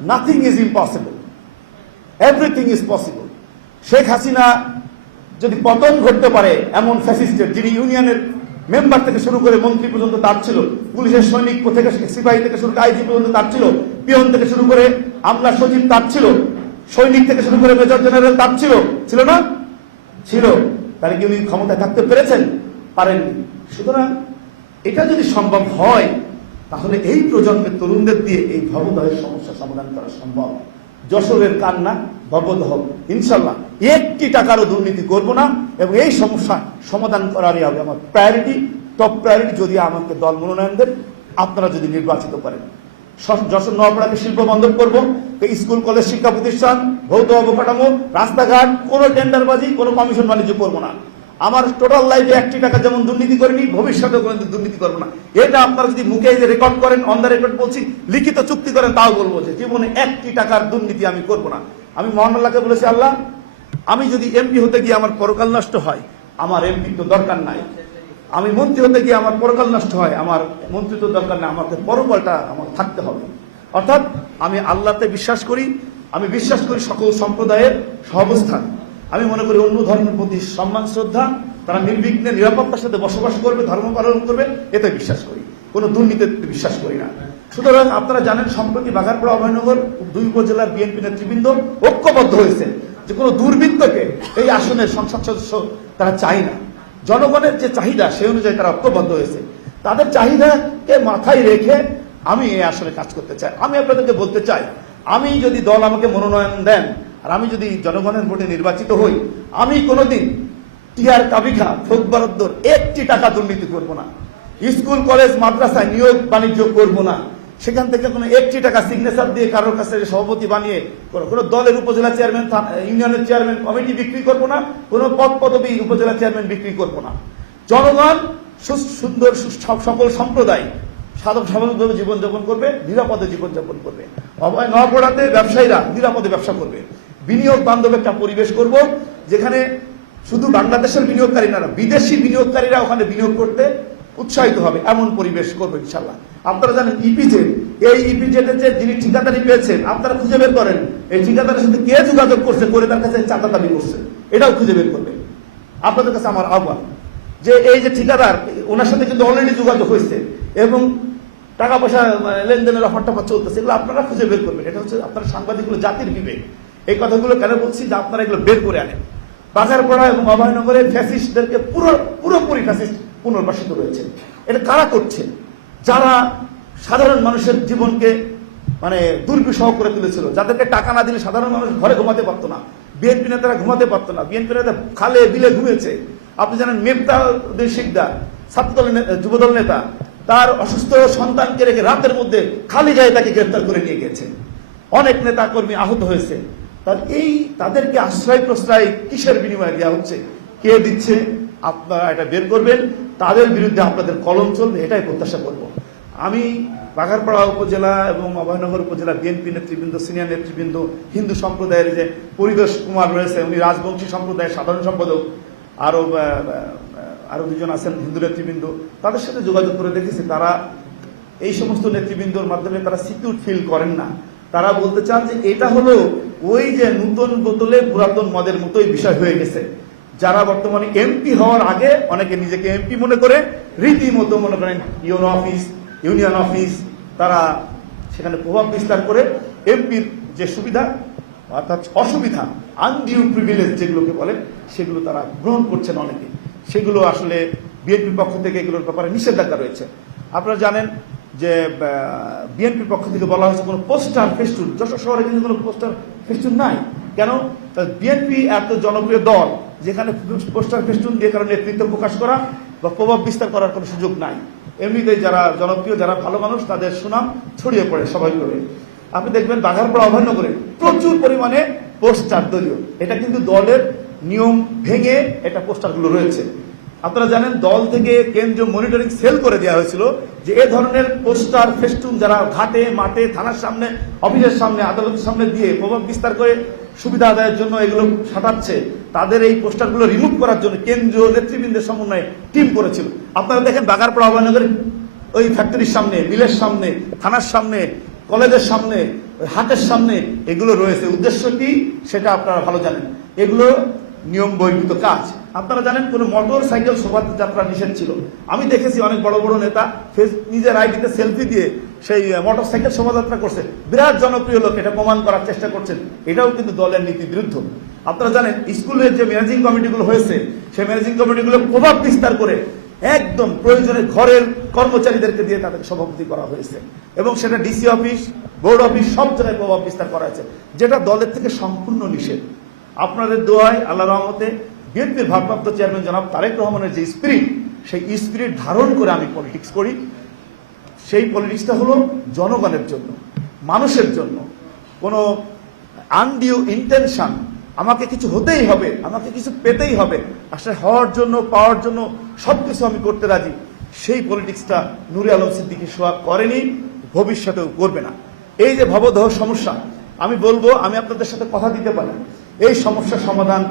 Nothing is impossible. Everything is possible. Sheikh Hasina যদি পতন ঘটতে পারে এমন ফ্যাসিস্টের, যিনি ইউনিয়নের মেম্বার থেকে শুরু করে মন্ত্রী পর্যন্ত তার ছিল, পুলিশের সৈনিক থেকে সিপাহী থেকে শুরু করে আইজি পর্যন্ত তার ছিল, পিয়ন থেকে শুরু করে আমলা সচিব তার ছিল, সৈনিক থেকে শুরু করে মেজর জেনারেল তার ছিল, ছিল না? ছিল। তাহলে কি উনি ক্ষমতায় থাকতে পেরেছেন? পারেননি। সুতরাং এটা যদি সম্ভব হয় তাহলে এই প্রজন্মের তরুণদের দিয়ে এই ভবদহের সমস্যা সমাধান করা সম্ভব। যশোরের কান্না ভবদহ, ইনশাল্লাহ একটি টাকারও দুর্নীতি করব না এবং এই সমস্যা সমাধান করারই হবে আমার প্রায়োরিটি, টপ প্রায়োরিটি। যদি আমাকে দল মনোনয়ন দেন, আপনারা যদি নির্বাচিত করেন, যশোর নওপাড়াকে শিল্প বান্ধব করব, স্কুল কলেজ শিক্ষা প্রতিষ্ঠান, ভৌত অবকাঠামো, রাস্তাঘাট, কোনো টেন্ডারবাজি, কোনো কমিশন বাণিজ্য করবো না। আমার টোটাল লাইফে একটি টাকা যেমন দুর্নীতি করিনি, ভবিষ্যতেও কোনো দুর্নীতি করবো না। এটা আপনারা যদি মুখে যে রেকর্ড করেন, অন দ্য রেকর্ড বলছি, লিখিত চুক্তি করেন, তাও বলবো যে জীবনে একটি টাকার দুর্নীতি আমি করবো না। আমি মহান আল্লাহকে বলেছি, আল্লাহ আমি যদি এমপি হতে গিয়ে আমার পরকাল নষ্ট হয়, আমার এমপি তো দরকার নাই। আমি মন্ত্রী হতে গিয়ে আমার পরকাল নষ্ট হয়, আমার মন্ত্রী তো দরকার নাই, আমাকে পরকালটা আমার থাকতে হবে। অর্থাৎ আমি আল্লাহতে বিশ্বাস করি, আমি বিশ্বাস করি সকল সম্প্রদায়ের সহাবস্থান। আমি মনে করি অন্য ধর্মের প্রতি সম্মান শ্রদ্ধা, তারা নির্বিঘ্নে নিরাপত্তার সাথে বসবাস করবে, ধর্ম পালন করবে, এতে বিশ্বাস করি, কোনো দুর্নীতিতে বিশ্বাস করি না। সুতরাং আপনারা জানেন সম্প্রতি বাঘারপাড়া অভয়নগর 2 উপজেলার বিএনপি নেতৃবৃন্দ ঐক্যবদ্ধ হয়েছে যে কোনো দুর্বৃত্তকে এই আসনের সংসদ সদস্য তারা চায় না। জনগণের যে চাহিদা সেই অনুযায়ী তারা ঐক্যবদ্ধ হয়েছে। তাদের চাহিদাকে মাথায় রেখে আমি এই আসনে কাজ করতে চাই। আমি আপনাদেরকে বলতে চাই, আমি যদি দল আমাকে মনোনয়ন দেন আর আমি যদি জনগণের ভোটে নির্বাচিত হই, আমি কোনোদিন টিআর কাবিখা ভোট বরাদ্দর একটি টাকা দুর্নীতি করব না। স্কুল কলেজ মাদ্রাসায় নিয়োগ বাণিজ্য করব না। সেখান থেকে কোনো একটি টাকা সিগনেচার দিয়ে কারোর কাছে সভাপতি বানিয়ে কোনো দলের উপজেলা চেয়ারম্যান, ইউনিয়নের চেয়ারম্যান কমিটি বিক্রি করব না। কোনো পদ পদবী উপজেলা চেয়ারম্যান বিক্রি করব না। জনগণ সুন্দর সকল সম্প্রদায় স্বাভাবিকভাবে জীবনযাপন করবে, নিরাপদে জীবনযাপন করবে। নওপাড়াতে ব্যবসায়ীরা নিরাপদে ব্যবসা করবে। বিনিয়োগ বান্ধব একটা পরিবেশ করব, যেখানে শুধু বাংলাদেশের বিনিয়োগকারী না, বিদেশি বিনিয়োগকারীরা ওখানে বিনিয়োগ করতে উৎসাহিত হবে, এমন পরিবেশ করবো ইনশাল্লাহ। আপনারা জানেন ইপিজেড, এই ইপিজেডের যে যিনি ঠিকাদারি পেয়েছেন, আপনারা খুঁজে বের করেন এই ঠিকাদারের সাথে কে যোগাযোগ করছে, করে তার কাছে চাঁদা দাবি করছে, এটাও খুঁজে বের করবে। আপনাদের কাছে আমার আহ্বান যে এই যে ঠিকাদার, ওনার সাথে কিন্তু অলরেডি যোগাযোগ হয়েছে এবং টাকা পয়সা লেনদেনের অফার চলতেছে, এগুলো আপনারা খুঁজে বের করবেন। এটা হচ্ছে আপনারা সাংবাদিকগুলো জাতির বিবেক। এই কথাগুলো কেন বলছি, যে আপনারা এগুলো বের করে আনেন। বাঘারপাড়া এবং অভয়নগরে ফ্যাসিস্টদেরকে পুরোপুরি ফ্যাসিস্ট পুনর্বাসিত রয়েছে। এটা কারা করছে? যারা সাধারণ মানুষের জীবনকে দুর্বিষহ করে তুলেছিল, যাদেরকে টাকা না দিলে সাধারণ মানুষ ঘরে ঘুমাতে পারতো না, বিএনপি নেতারা ঘুমাতে পারতো না, বিএনপি নেতা খালে বিলে ঘুমিয়েছে। আপনি জানেন মেফতাউদ্দিন শিকদার, ছাত্রদল যুবদল নেতা, তার অসুস্থ সন্তানকে রেখে রাতের মধ্যে খালি গায়ে তাকে গ্রেফতার করে নিয়ে গেছে। অনেক নেতা কর্মী আহত হয়েছে। তাদেরকে আশ্রয় প্রশ্রয় কিসের বিনিময়ে দেওয়া হচ্ছে, কে দিচ্ছে, আপনারা এটা বের করবেন। তাদের বিরুদ্ধে আপনাদের কলম চলবে, এটাই প্রত্যাশা করব। আমি বাঘারপাড়া উপজেলা এবং অভয়নগর উপজেলা বিএনপি নেতৃবৃন্দ, সিনিয়র নেতৃবৃন্দ, হিন্দু সম্প্রদায়ের যে পরিবেশ কুমার রয়েছে, উনি রাজবংশী সম্প্রদায়ের সাধারণ সম্পাদক, আরো 2জন আছেন হিন্দু নেতৃবৃন্দ, তাদের সাথে যোগাযোগ করে দেখেছি। তারা এই সমস্ত নেতৃবৃন্দর মাধ্যমে তারা সিকিউর ফিল করেন না। তারা বলতে চান যে এটা হলো ওই যে নতুন বোতলে পুরাতন মদের মতোই বিষয় হয়ে গেছে। যারা বর্তমানে এমপি হওয়ার আগে অনেকে নিজেকে এমপি মনে করে, রীতিমতো মনে করেন ইউনিয়ন অফিস, তারা সেখানে প্রভাব বিস্তার করে এমপির যে সুবিধা অর্থাৎ অসুবিধা, আনডিউ প্রিভিলেজ যেগুলোকে বলে, সেগুলো তারা গ্রহণ করছেন অনেকে। সেগুলো আসলে বিএনপির পক্ষ থেকে এগুলোর ব্যাপারে নিষেধাজ্ঞা রয়েছে। আপনারা জানেন যে বিএনপির পক্ষ থেকে বলা হয়েছে কোনো পোস্টার ফেস্টুন, যশোর শহরে কিন্তু কোনো পোস্টার ফেস্টুন নাই। কেন? বিএনপি এত জনপ্রিয় দল, যেখানে পোস্টার ফেস্টুন দিয়ে কারো নেতৃত্ব প্রকাশ করা বা প্রভাব বিস্তার করার কোনো সুযোগ নাই। এমনিতেই যারা জনপ্রিয়, যারা ভালো মানুষ, তাদের সুনাম ছড়িয়ে পড়ে স্বাভাবিকভাবে। আপনি দেখবেন বাঘারপাড়া অভয়নগরে প্রচুর পরিমাণে পোস্টার দলীয়, এটা কিন্তু দলের নিয়ম ভেঙে এটা পোস্টারগুলো রয়েছে। আপনারা জানেন দল থেকে কেন্দ্রীয় মনিটরিং সেল করে দেওয়া হয়েছিল যে এ ধরনের পোস্টার ফেস্টুন যারা ঘাটে মাঠে থানার সামনে, অফিসের সামনে, আদালতের সামনে দিয়ে প্রভাব বিস্তার করে সুবিধা আদায়ের জন্য এগুলো সাঁটাচ্ছে, তাদের এই পোস্টারগুলো রিমুভ করার জন্য কেন্দ্রীয় নেতৃবৃন্দের সমন্বয়ে টিম করেছিল। আপনারা দেখেন বাঘারপাড়া অভয়নগরে ওই ফ্যাক্টরির সামনে, মিলের সামনে, থানার সামনে, কলেজের সামনে ওই হাতের সামনে এগুলো রয়েছে। উদ্দেশ্য কি সেটা আপনারা ভালো জানেন। এগুলো নিয়ম বহির্ভূত কাজ। আপনারা জানেন কোন মোটর সাইকেল শোভাযাত্রা নিষেধ ছিল। আমি দেখেছি অনেক বড় বড় নেতা নিজের আইডিতে সেলফি দিয়ে সেই মোটর সাইকেল শোভাযাত্রা করছে, বিরাট জনপ্রিয় লোক, এটা প্রমাণ করার চেষ্টা করছেন। এটাও কিন্তু দলের নীতি বিরুদ্ধ। আপনারা জানেন স্কুলের যে ম্যানেজিং কমিটিগুলো হয়েছে, সেই ম্যানেজিং কমিটিগুলো প্রভাব বিস্তার করে একদম প্রয়োজনে ঘরের কর্মচারীদেরকে দিয়ে তাদেরকে সভাপতি করা হয়েছে, এবং সেটা ডিসি অফিস, বোর্ড অফিস সব জায়গায় প্রভাব বিস্তার করা হয়েছে, যেটা দলের থেকে সম্পূর্ণ নিষেধ। আপনাদের দোয়ায় আল্লাহ রহমতে বিএনপির ভারপ্রাপ্ত চেয়ারম্যান জনাব তারেক রহমানের যে স্পিরিট, সেই স্পিরিট ধারণ করে আমি পলিটিক্স করি। সেই পলিটিক্সটা হলো জনগণের জন্য, মানুষের জন্য। কোনো আনডিউ ইন্টেনশন, আমাকে কিছু হতেই হবে, আমাকে কিছু পেতেই হবে, আসলে হওয়ার জন্য, পাওয়ার জন্য সবকিছু আমি করতে রাজি, সেই পলিটিক্সটা নূরে আলম সিদ্দিকী সোহাগ করেনি, ভবিষ্যতেও করবে না। এই যে ভবদহ সমস্যা, আমি বলবো, আমি আপনাদের সাথে কথা দিতে পারি, এই সমস্যার সমাধান